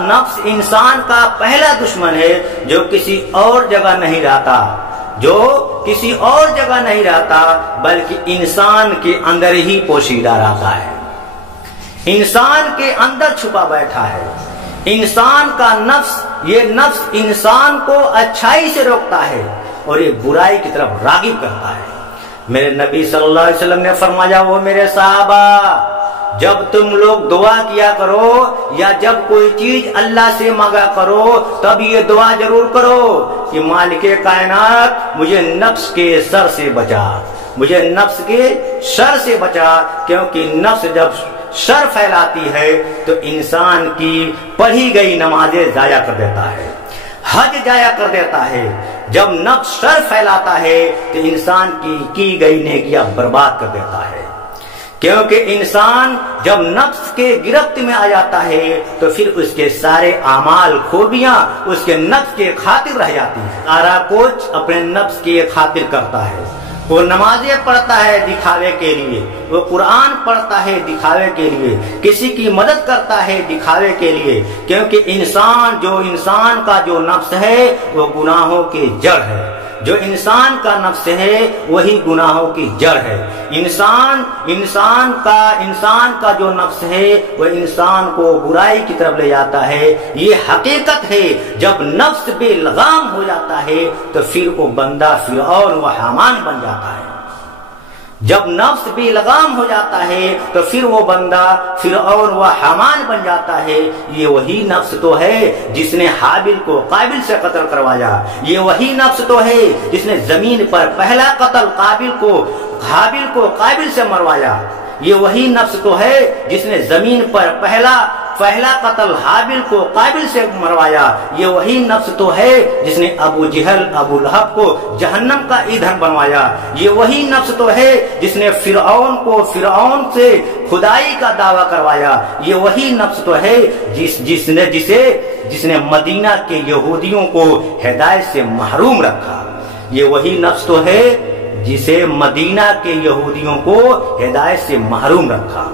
नफ्स इंसान का पहला दुश्मन है, जो किसी और जगह नहीं रहता, जो किसी और जगह नहीं रहता, बल्कि इंसान के अंदर ही पोशीदा रहता है, इंसान के अंदर छुपा बैठा है। इंसान का नफ्स, ये नफ्स इंसान को अच्छाई से रोकता है और ये बुराई की तरफ रागिब करता है। मेरे नबी सल्लल्लाहु अलैहि वसल्लम ने फरमाया, वो मेरे साहबा, जब तुम लोग दुआ किया करो या जब कोई चीज अल्लाह से मांगा करो, तब ये दुआ जरूर करो कि मालिके कायनात, मुझे नफ्स के शर से बचा, मुझे नफ्स के शर से बचा, क्योंकि नफ्स जब शर फैलाती है तो इंसान की पढ़ी गई नमाजें जाया कर देता है, हज जाया कर देता है। जब नफ्स शर फैलाता है तो इंसान की गई नेकियां बर्बाद कर देता है, क्योंकि इंसान जब नफ्स के गिरफ्त में आ जाता है तो फिर उसके सारे आमाल खूबियां उसके नफ्स के खातिर रह जाती है। सारा कुछ अपने नफ्स के खातिर करता है। वो नमाजें पढ़ता है दिखावे के लिए, वो कुरान पढ़ता है दिखावे के लिए, किसी की मदद करता है दिखावे के लिए, क्योंकि इंसान का जो नफ्स है वो गुनाहों की जड़ है। जो इंसान का नफ्स है वही गुनाहों की जड़ है। इंसान का जो नफ्स है वह इंसान को बुराई की तरफ ले जाता है। ये हकीकत है। जब नफ्स बेलगाम हो जाता है तो फिर वो बंदा फिरऔन व हामान बन जाता है। जब नफ्स बेलगाम हो जाता है तो फिर वो बंदा फिरऔन व हामान बन जाता है। ये वही नफ्स तो है जिसने हाबिल को काबिल से कत्ल करवाया। ये वही नफ्स तो है जिसने जमीन पर पहला कत्ल हाबिल को काबिल से मरवाया। ये वही नफ्स तो है जिसने जमीन पर पहला कत्ल हाबिल को काबिल से मरवाया। ये वही नफ्स तो है जिसने अबू जहल अबू लहब को जहन्नम का ईंधन बनवाया। ये वही नफ्स तो है जिसने फिरऔन से खुदाई का दावा करवाया। ये वही नफ्स तो है जिसने मदीना के यहूदियों को हिदायत से महरूम रखा। ये वही नफ्स तो है जिसे मदीना के यहूदियों को हिदायत से महरूम रखा।